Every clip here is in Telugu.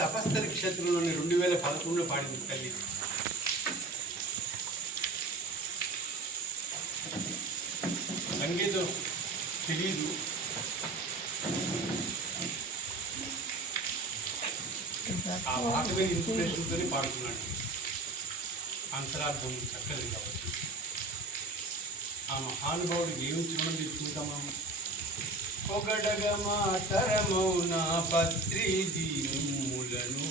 తపస్థలి క్షేత్రంలోని 2011లో పాడింది తల్లి. సంగీతం తెలీదు, ఆ పాట మీద ఇన్స్పిరేషన్తో పాడుతున్నాడు. అంతరార్థం చక్కది కాబట్టి ఆ మహానుభావుడికి ఏమి చూడం తీసుకుంటామా. పొగడగ మాతరమౌన పత్రి దీనులను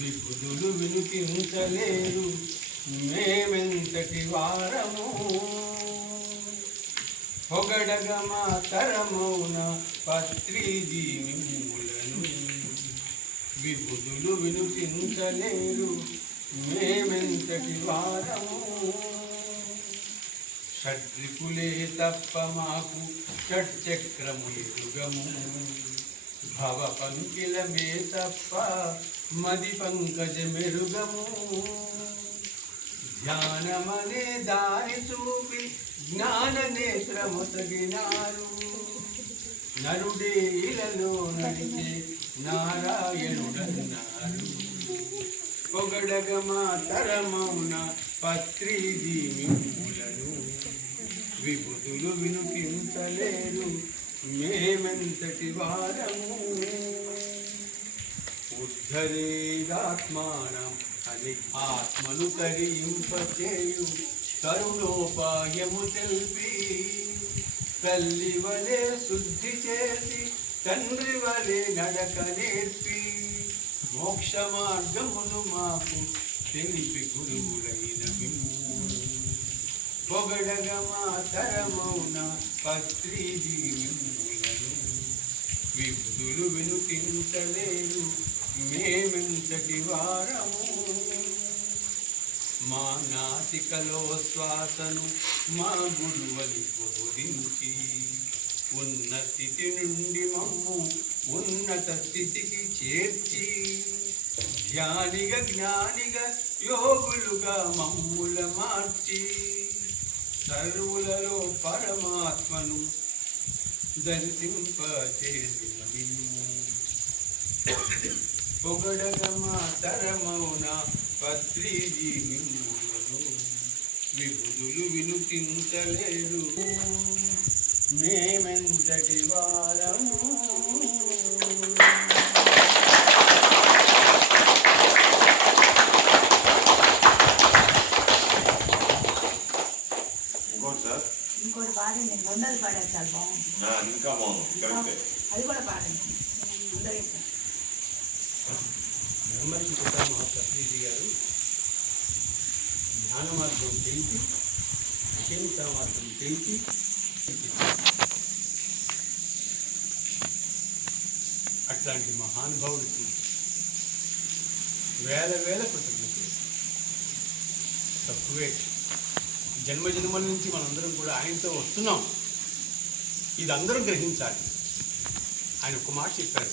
విభుదులు వినిపించలేరు మేమెంతటి వారము. పొగడగ మాతరమౌన పత్రి దీనులను విభుదులు వినిపించలేరు మేమెంతటి వారము. షడ్రిపులే తప్ప మాకు షట్చక్రములుగము భవ పంకిలమే తప్ప మది పంకజ మెరుగము. ధ్యానమనే దారి చూపి జ్ఞాన నేత్రముసగినారు నరుడే ఇలలో నడిచే నారాయణుడన్నారు. పొగడగ మాతరమౌన పత్రి దీనులను విభుదులు వినిపించలేరు మేమెంతటి వారము. ఉద్ధరేదాత్మానం అని ఆత్మలు తరింపచేయు తరుణోపాయము తెల్పి తల్లి వలె శుద్ధి చేసి తండ్రి వలె నడక నేర్పి మోక్ష మార్గమును మాకు తెలిపి గురువులైన మిమ్ము. పొగడగ మాతరమౌన పత్రి దీనులను విభుదులు వినిపించలేరు మేమెంతటి వారము. మా నాసికలో శ్వాసను మా గురువని బోధించి ఉన్న స్థితి నుండి మమ్ము ఉన్నత స్థితికి చేర్చి ధ్యానిగా జ్ఞానిగా యోగులుగా మమ్ముల మార్చి సర్వులలో పరమాత్మను దర్శింపచేసిన మిమ్ము. పొగడగ మాతరమౌన పత్రి దీనులను విభుదులు వినిపించలేరు మేమెంతటి వారము. ఇంకోటి పాడండి, నేను రెండోది పాడాను, చాలా బాగుంది. ఇంకా బాగుంది, అది కూడా పాడండి. బ్రహ్మర్షి పితామహ పత్రిజీ గారు జ్ఞాన మార్గం తెలిపి అహింసా మార్గం తెలిపి అట్లాంటి మహానుభావుడికి వేల వేల కృతజ్ఞతలు. తక్కువే. జన్మజన్మల నుంచి మనందరం కూడా ఆయనతో వస్తున్నాం, ఇది అందరూ గ్రహించాలి. ఆయన ఒక మాట చెప్పారు,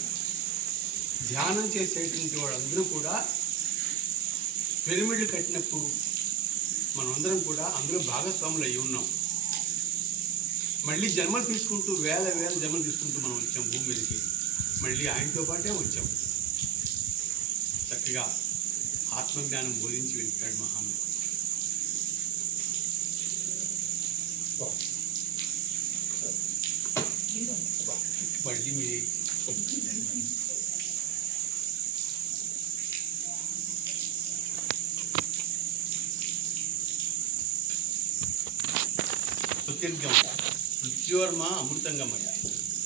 ధ్యానం చేసేటువంటి వాళ్ళందరూ కూడా పిరమిడ్లు కట్టినప్పుడు మనమందరం కూడా అందులో భాగస్వాములు అయి ఉన్నాం. మళ్ళీ జన్మలు తీసుకుంటూ వేల వేల జన్మలు తీసుకుంటూ మనం వచ్చాం భూమి మీదకి. మళ్ళీ ఆయనతో పాటే వచ్చాం. చక్కగా ఆత్మజ్ఞానం బోధించి వెళ్ళిపోయాడు మహానుభావుడు. మళ్ళీ మీరే సుతీర్ఘం మృత్యోర్మ అమృతంగమయ.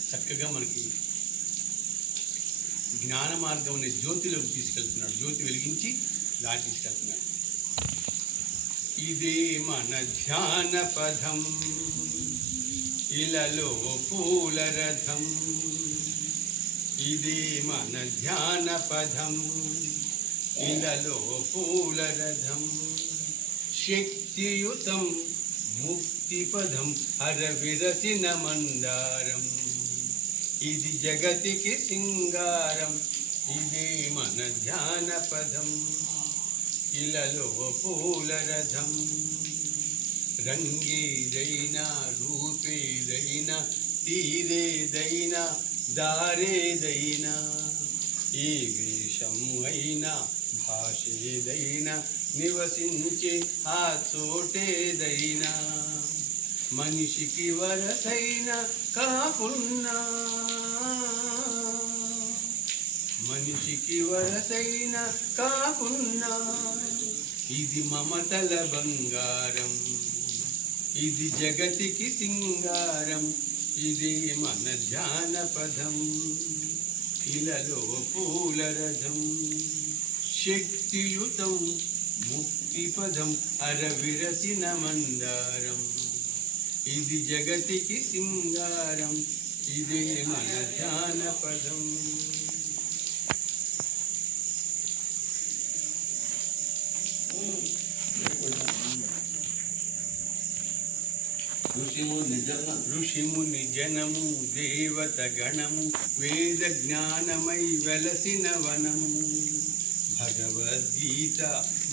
చక్కగా మనకి జ్ఞాన మార్గం అనే జ్యోతిలోకి తీసుకెళ్తున్నాడు. జ్యోతి వెలిగించి దారి తీసుకెళ్తున్నాడు. ఇదే మన ధ్యాన పదం ఇలలో పూల రథం. ఇదే మన ధ్యాన పదం ఇలలో పూల రథం. శక్తియుతం ముక్తిపదం హరవిరసిన మందారం. ఇది జగతికి సింగారం. ఇదే మన ధ్యాన పదం ఇలలో పూల రథం. రంగేదైనా రూపేదైనా తీరేదైనా దారేదైనా ఈ వేషం అయినా భాషేదైనా నివసించే ఆ చోటేదైనా మనిషికి వరసైన కాకున్నా మనిషికి వరసైన కాకున్నా ఇది మమతల బంగారం ఇది జగతికి సింగారం ఇదే మన జానపదం ఇలలో పూల రథం శక్తియుతం ముక్తిపదం అరవిరసిన మందారం ఇది జగతికి సింగారం ఇదే మన జానపదం. ఋషిముని జనము దేవత గణము వేద జ్ఞానమై వెలసిన వనము భగవద్గీత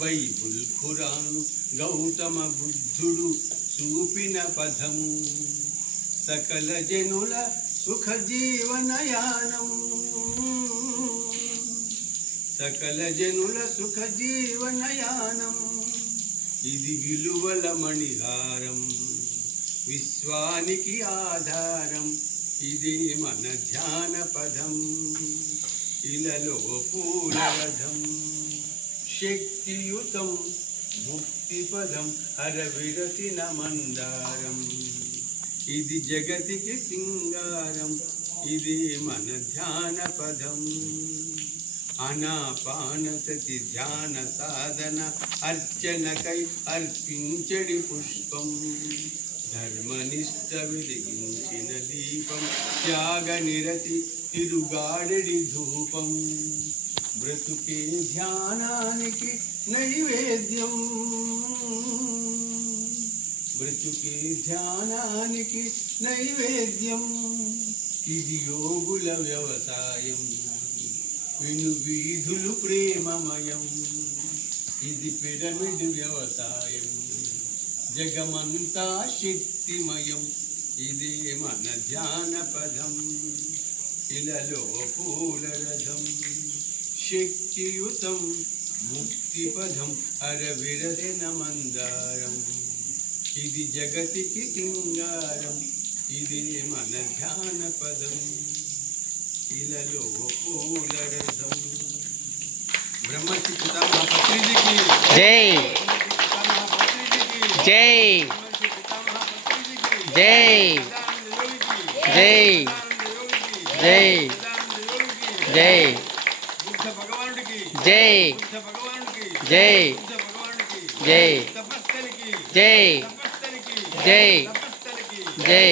బైబుల్ ఖురాను గౌతమ బుద్ధుడు చూపిన పదము సకల జనుల సుఖ జీవనయానం సకల జనుల సుఖ జీవనయానం ఇది విలువల మణిహారం విశ్వానికి ఆధారం ఇది మన ధ్యానపదం ఇలలో పూల రథం శక్తియుతం ముక్తిపదం అరవిరసిన మందారం ఇది జగతికి సింగారం ఇది మన ధ్యానపదం అనాపానసతి ధ్యాన సాధన అర్చనకై అర్పించడి పుష్పం ధర్మనిష్ట వెలిగించిన దీపం త్యాగ నిరతి తిరుగాడెడి ధూపం బ్రతుకే ధ్యానానికి నైవేద్యం బ్రతుకే ధ్యానానికి నైవేద్యం ఇది యోగుల వ్యవసాయం విను వీధులు ప్రేమమయం ఇది పిరమిడ్ వ్యవసాయం జగమంతా శక్తిమయం ఇదే మన ధ్యానపదం ఇలలో పూల రథం శక్తియుతం ముక్తిపదం అరవిరసిన మందారం ఇది జగతికి సింగారం ఇదే మన ధ్యానపదం ఇలలో పూల రథం. బ్రహ్మశ్రీ పితామహ పత్రిజీకి జై జై జై జై జై జై బుద్ధ భగవానుడికి జై బుద్ధ భగవానుడికి జై బుద్ధ భగవానుడికి జై తపస్సలికి జై తపస్సలికి జై తపస్సలికి జై